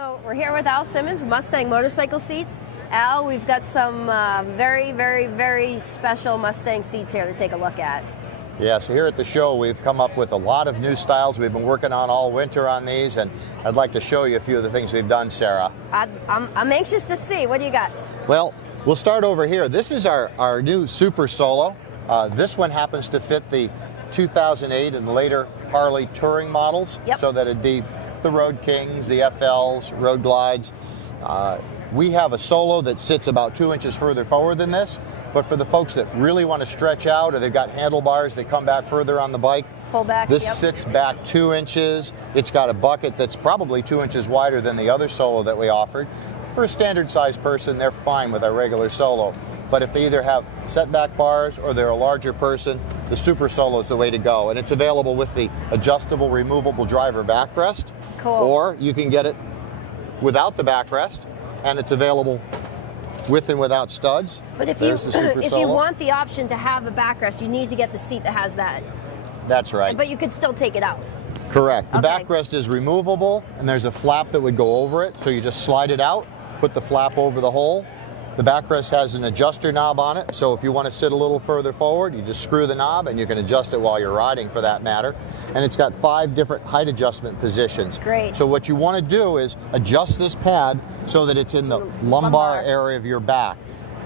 So we're here with Al Simmons, Mustang Motorcycle Seats. Al, we've got some very, very, very special Mustang seats here to take a look at. Yeah, so here at the show we've come up with a lot of new styles. We've been working on all winter on these, and I'd like to show you a few of the things we've done, Sarah. I'm anxious to see. What do you got? Well, we'll start over here. This is our new Super Solo. This one happens to fit the 2008 and later Harley touring models, so that it'd be the Road Kings, the FLs, Road Glides. We have a Solo that sits about 2 inches further forward than this, but for the folks that really want to stretch out or they've got handlebars, they come back further on the bike. Pull back. This sits back 2 inches. It's got a bucket that's probably 2 inches wider than the other Solo that we offered. For a standard sized person, they're fine with our regular Solo. But if they either have setback bars or they're a larger person, the Super Solo is the way to go. And it's available with the adjustable, removable driver backrest. Cool. Or you can get it without the backrest, and it's available with and without studs. But if you want the option to have a backrest, you need to get the seat that has that. That's right. But you could still take it out. Correct. The backrest is removable, and there's a flap that would go over it, so you just slide it out, put the flap over the hole. The backrest has an adjuster knob on it, so if you want to sit a little further forward, you just screw the knob and you can adjust it while you're riding, for that matter. And it's got 5 different height adjustment positions. Great. So what you want to do is adjust this pad so that it's in the lumbar area of your back.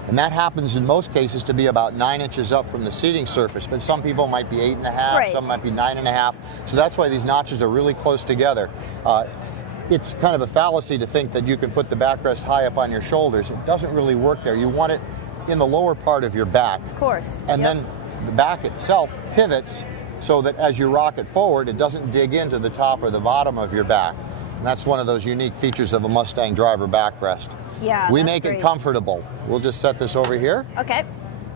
And that happens in most cases to be about 9 inches up from the seating surface, but some people might be 8.5, some might be 9.5. So that's why these notches are really close together. It's kind of a fallacy to think that you can put the backrest high up on your shoulders. It doesn't really work there. You want it in the lower part of your back. Of course. And then the back itself pivots so that as you rock it forward, it doesn't dig into the top or the bottom of your back. And that's one of those unique features of a Mustang driver backrest. Yeah, we make it comfortable. We'll just set this over here. Okay.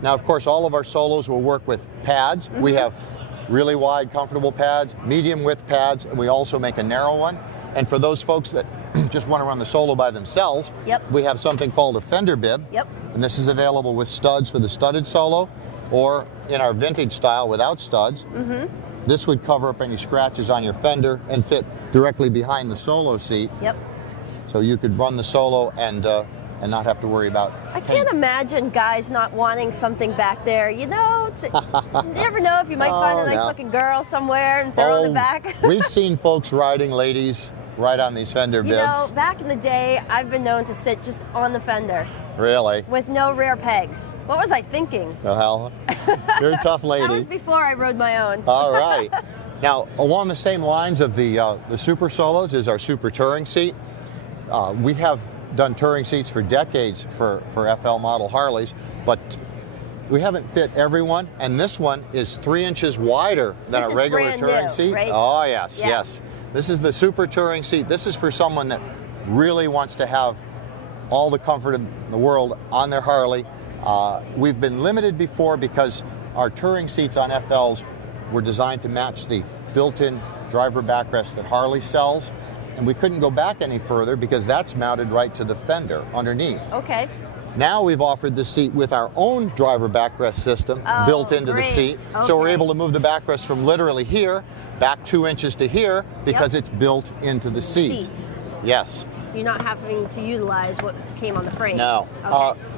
Now, of course, all of our Solos will work with pads. We have really wide, comfortable pads, medium width pads, and we also make a narrow one. And for those folks that just want to run the Solo by themselves, we have something called a fender bib. And this is available with studs for the studded Solo, or in our vintage style without studs. This would cover up any scratches on your fender and fit directly behind the Solo seat. So you could run the Solo and not have to worry about I can't imagine guys not wanting something back there. You know, you never know if you might find a nice looking girl somewhere and throw in the back. We've seen folks riding ladies right on these fender bibs. You know, back in the day, I've been known to sit just on the fender. Really? With no rear pegs. What was I thinking? Well, you're a tough lady. That was before I rode my own. All right. Now, along the same lines of the Super Solos is our Super Touring seat. We have done touring seats for decades for FL model Harleys, but we haven't fit everyone, and this one is 3 inches wider than a regular touring seat. Right? Oh, yes. This is the Super Touring seat. This is for someone that really wants to have all the comfort in the world on their Harley. We've been limited before because our touring seats on FLs were designed to match the built-in driver backrest that Harley sells. And we couldn't go back any further because that's mounted right to the fender underneath. Okay. Now we've offered the seat with our own driver backrest system built into the seat. So we're able to move the backrest from literally here back 2 inches to here because it's built into the seat. Yes. You're not having to utilize what came on the frame. No.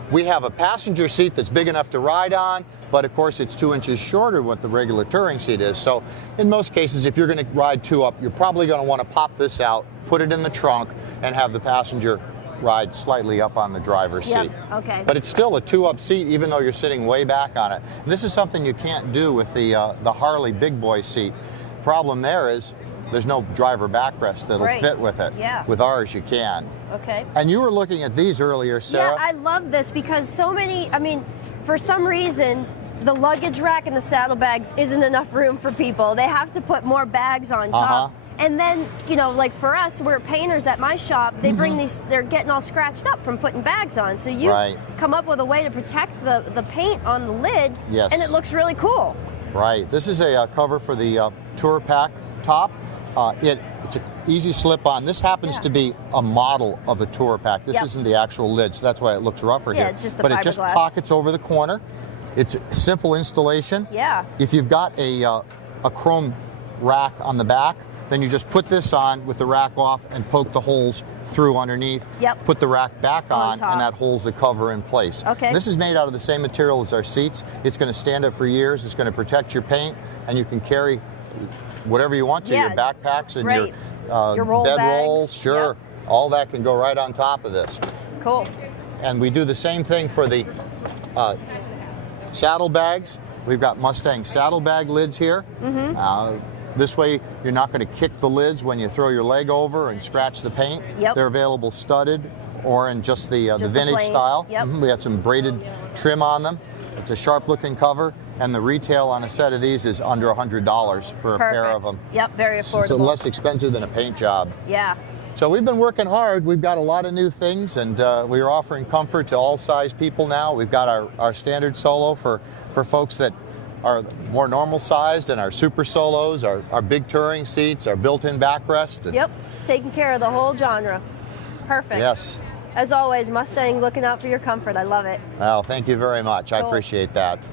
We have a passenger seat that's big enough to ride on, but of course it's 2 inches shorter than what the regular touring seat is. So in most cases, if you're going to ride 2 up, you're probably going to want to pop this out, put it in the trunk, and have the passenger ride slightly up on the driver's seat. Okay. But it's still a 2-up seat, even though you're sitting way back on it. And this is something you can't do with the Harley Big Boy seat. Problem there is there's no driver backrest that'll fit with it. With ours, you can. Okay. And you were looking at these earlier, Sarah. Yeah, I love this because so many, I mean, for some reason, the luggage rack and the saddlebags isn't enough room for people. They have to put more bags on top. And then, you know, like for us, we're painters at my shop. They bring these, they're getting all scratched up from putting bags on. So you come up with a way to protect the paint on the lid. Yes. And it looks really cool. Right. This is a cover for the Tour Pack top. It's an easy slip on. This happens to be a model of a Tour Pack. This isn't the actual lid, so that's why it looks rougher here. Just the but it just pockets over the corner. It's a simple installation. Yeah. If you've got a chrome rack on the back, then you just put this on with the rack off and poke the holes through underneath. Yep. Put the rack back on top. and that holds the cover in place. Okay. This is made out of the same material as our seats. It's going to stand up for years. It's going to protect your paint, and you can carry whatever you want to, Yeah. your backpacks and Right. Your roll bed bags. rolls. Sure. Yep. All that can go right on top of this. Cool. And we do the same thing for the saddlebags. We've got Mustang saddlebag lids here. This way, you're not going to kick the lids when you throw your leg over and scratch the paint. Yep. They're available studded or in just the vintage plain. style. Yep. We have some braided trim on them. It's a sharp-looking cover, and the retail on a set of these is under $100 for a pair of them. Yep, very affordable. So less expensive than a paint job. Yeah. So we've been working hard. We've got a lot of new things, and we are offering comfort to all size people now. We've got our standard solo for folks that are more normal sized, and our super solos, our big touring seats, our built-in backrest. Yep, taking care of the whole genre. Perfect. Yes. As always, Mustang looking out for your comfort. I love it. Well, thank you very much. I Cool. appreciate that.